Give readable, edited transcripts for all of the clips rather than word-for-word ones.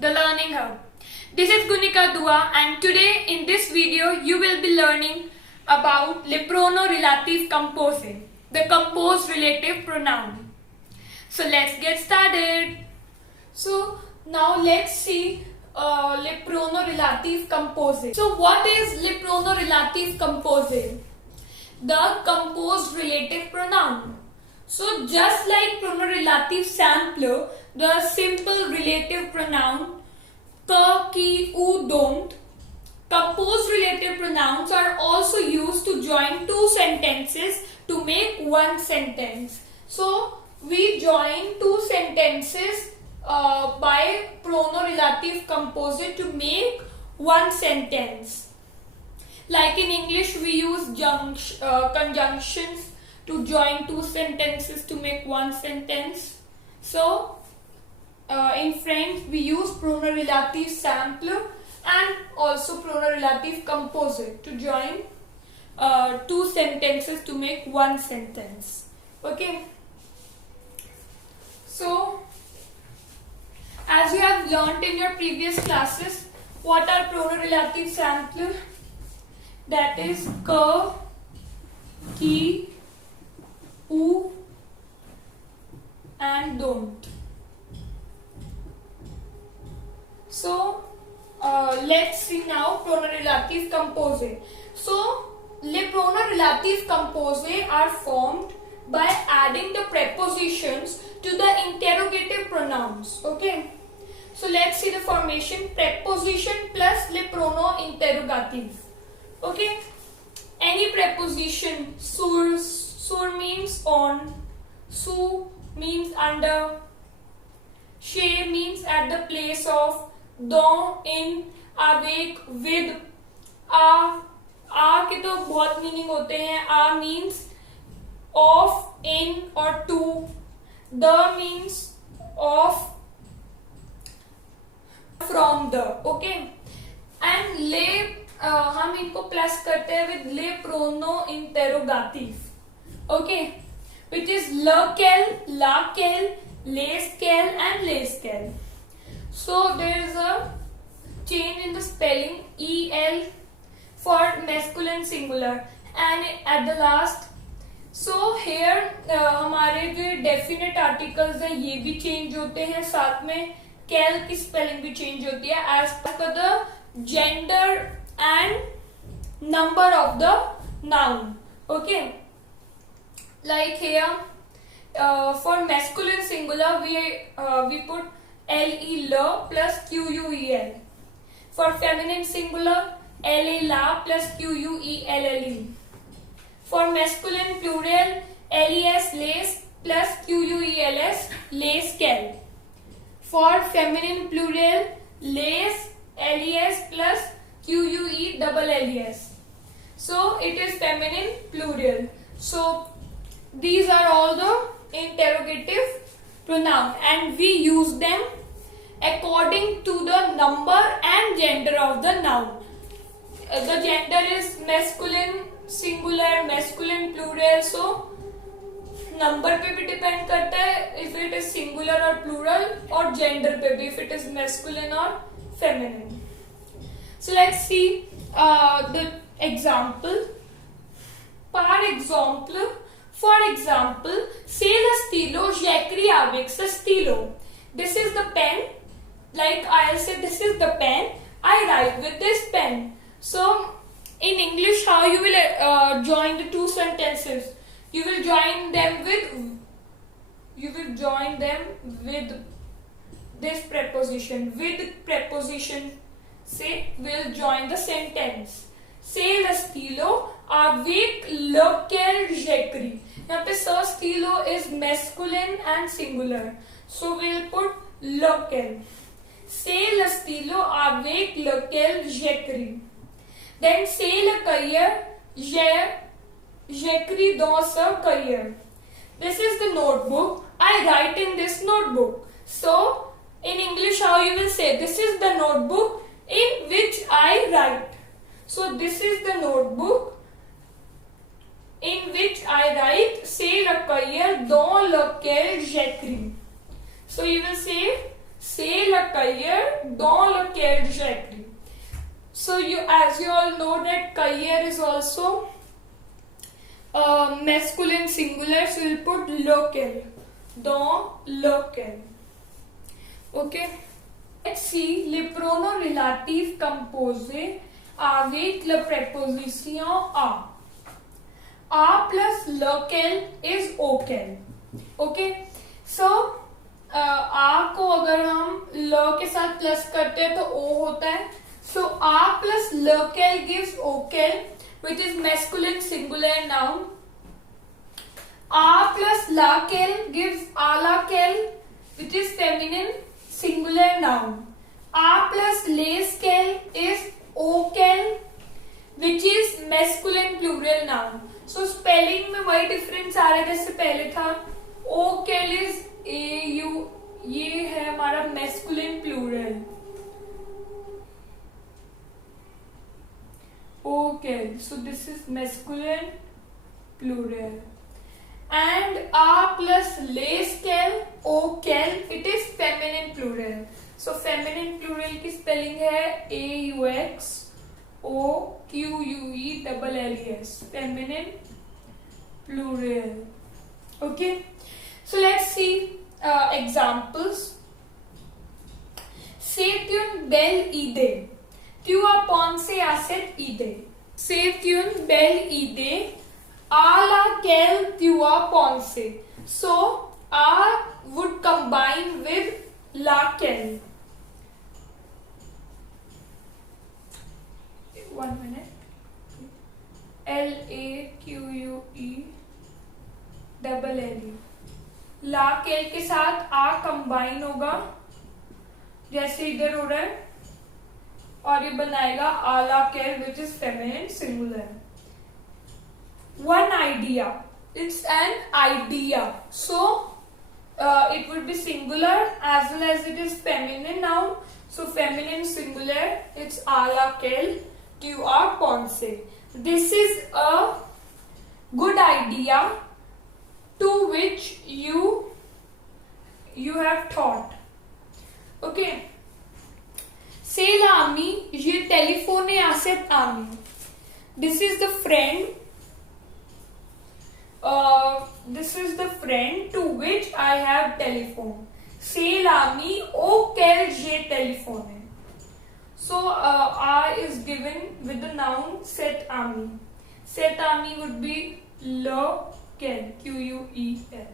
the Learning Hub. This is Gunika Dua, and today in this video you will be learning about le prono-relative composing, the composed relative pronoun. So let's get started. So now let's see le prono-relative composing. So what is le prono-relative composing? The composed relative pronoun. So just like prono-relative sampler, the simple relative pronoun ka, ki, u, don't, composed relative pronouns are also used to join two sentences to make one sentence. So we join two sentences by prono-relative composite to make one sentence. Like in English, we use conjunctions to join two sentences to make one sentence. So in French, we use prono-relative sampler and also prono-relative composite to join two sentences to make one sentence. Okay. So as you have learnt in your previous classes, what are prono-relative sampler? That is ka, ki, u, and don't. So let's see now prono-relative composite. So le prono-relative composite are formed by adding the prepositions to the interrogative pronouns. Okay. So let's see the formation: preposition plus le prono-interrogative. Okay. Any preposition, sur means on, su means under, she means at the place of, dans, in, awake, with, a के तो बहुत meaning होते हैं. A means of, in or to, the means of, from the. Okay. And ले हम इनको plus करते हैं with ले prono interrogative. Okay. Which is laquelle, laquelle, lesquelle and lesquelle. So there is a change in the spelling, el for masculine singular and at the last. So here हमारे जो definite articles है ये भी change होते हैं, साथ में kel की spelling भी change होती है as per the gender and number of the noun. Okay. Like here for masculine singular we put le plus quel. For feminine singular la plus quelle. For masculine plural les les plus quels lesquelles. For feminine plural les plus double les. So it is feminine plural. So these are all the interrogative pronoun and we use them according to the number and gender of the noun. The gender is masculine singular, masculine plural. So number पे भी depend करता है if it is singular or plural, और gender पे भी if it is masculine or feminine. So let's see the example. For example, c'est le stylo, j'écris avec ce stylo. This is the pen. Like I'll say, this is the pen. I write with this pen. So in English, how you will join the two sentences? You will join them with this preposition. With preposition say will join the sentence. C'est le stylo avec lequel j'écris. यहाँ पे ce stylo is masculine and singular. So we'll put lequel. C'est le stylo avec lequel j'écris. Then c'est le cahier, j'écris dans ce cahier. This is the notebook. I write in this notebook. So in English, how you will say, this is the notebook in which I write. So this is the notebook in which I write. C'est le cahier dans lequel j'écris. So you will say C'est la cahier dans lequel j'ai écrit. So as you all know that cahier is also masculine singular, so we'll put lequel, dans lequel. Okay. Let's see les pronoms relatifs composés avec la préposition a. A plus lequel is auquel. Okay. So आ को अगर हम ल के साथ plus करते हैं तो ओ होता है. So a plus lequel gives auquel, which is masculine singular noun. A plus laquelle gives alaquelle, which is feminine singular noun. A plus lesquelle is auquel, which is masculine plural noun. So spelling में वही difference आ रहा है जैसे पहले था. auquel is au, ये है हमारा masculine plural. auquel, so this is masculine plural. And a plus lesquelle, auquel, it is feminine plural. So feminine plural की spelling है aux OQUELLES, feminine plural. Okay, so let's see examples. C'est une belle idée. Tu as pensé à cette idée. C'est une belle idée à laquelle tu as pensé. So, a would combine with laquelle. 1 minute. LAQUELLE. लाकेल के साथ आ combine होगा जैसे इधर हो रहा है और ये बनाएगा आलाकेल, which is feminine singular. One idea, it's an idea, so it would be singular as well as it is feminine noun. So feminine singular, it's à laquelle tu as pensé. This is a good idea to which you have thought. Okay. C'est l'ami, j'ai téléphoné à cet ami. This is the friend. This is the friend to which I have telephoned. C'est l'ami auquel j'ai téléphoné. So I is given with the noun cet ami. Cet ami would be lequel, QUEL,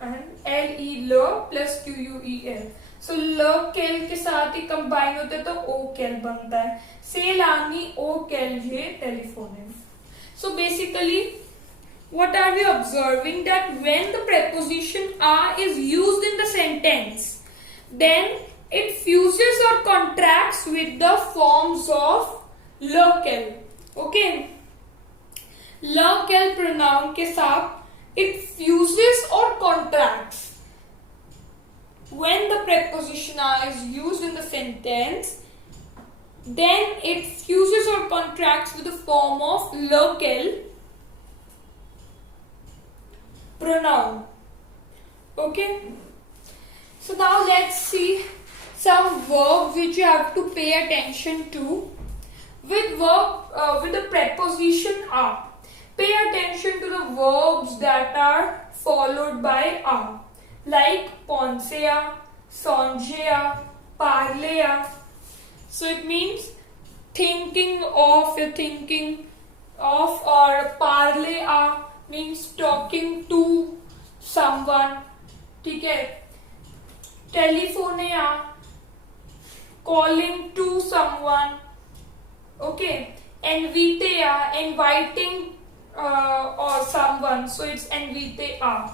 and LE le plus QUEL. So lequel के साथ ही combine होते तो auquel बनता है. C'est l'ami auquel j'ai téléphoné. So basically, what are we observing? That when the preposition a is used in the sentence, then it fuses or contracts with the forms of lequel. Okay, lequel pronoun के साथ it fuses or contracts. When the preposition a is used in the sentence, then it fuses or contracts with the form of lequel pronoun. Okay, so now let's see some verbs which you have to pay attention to. With the preposition a, pay attention to the verbs that are followed by a, like penser, songer, parler. So it means thinking of, you're thinking of, or parler a means talking to someone. ठीक है. Telephone a, calling to someone. Okay. Invite a, inviting or someone. So it's invite a.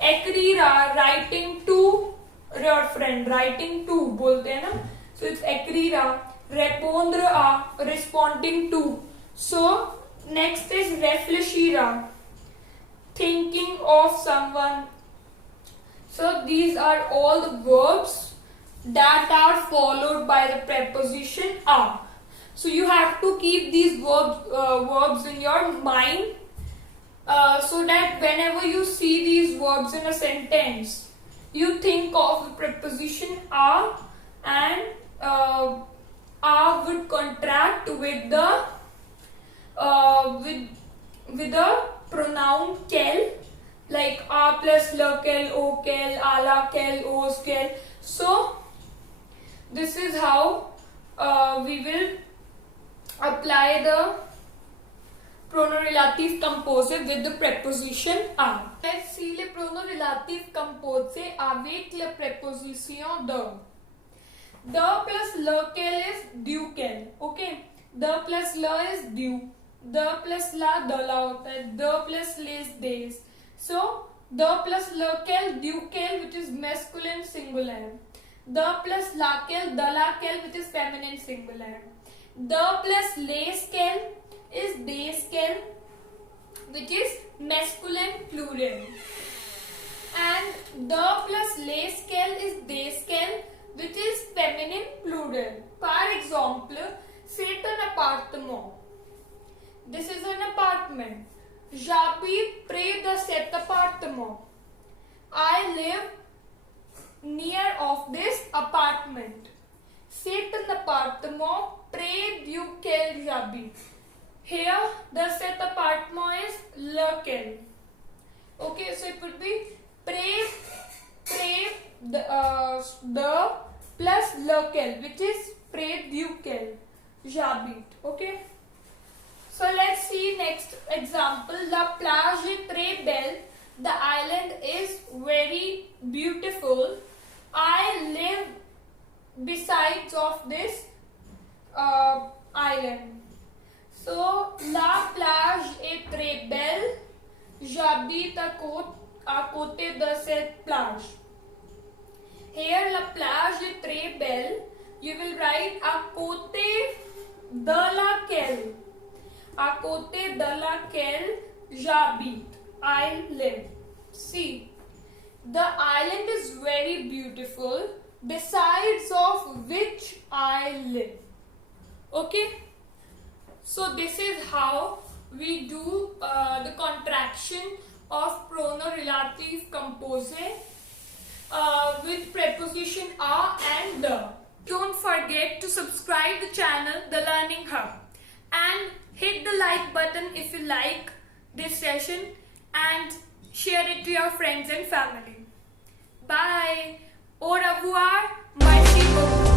Écrire a, writing to your friend. Writing to बोलते हैं ना. So it's écrire a. Répondre a, responding to. So next is réfléchir a, thinking of someone. So these are all the verbs that are followed by the preposition a. So you have to keep these verbs in your mind, so that whenever you see these verbs in a sentence, you think of the preposition a, and a would contract with the with the pronoun kel, like a plus la kel, o kel, ala kel, os kel. So this is how we will apply the prono relative composé with the preposition a. Let's see le prono relative composé avec la préposition de. The plus lequel is du quel. Okay, the plus la is du, the plus la de la होता है, the plus les des. So the plus lequel, du quel, which is masculine singular. The plus laquelle, the laquelle, which is feminine singular. The plus lesquelle is desquelle, which is masculine plural. And the plus lesquelle is desquelle, which is feminine plural. Par exemple, c'est un appartement. This is an apartment. J'habite près de cet appartement. I live near of this apartment. C'est un appartement près duquel j'habite. Here, the cet appartement is lequel. Okay, so it would be près the plus lequel, which is près duquel j'habite. Okay. So let's see next example. La plage est très belle. The island is very beautiful. I live besides of this island. So la plage est très belle. J'habite à côté de cette plage. Here la plage est très belle. You will write à côté de laquelle. À côté de laquelle j'habite. I live. See, the island is very beautiful, besides of which I live. Okay, so this is how we do the contraction of prono relative composé with preposition a and the. Don't forget to subscribe the channel The Learning Hub and hit the like button if you like this session and share it to your friends and family. Bye. Au revoir. Merci beaucoup.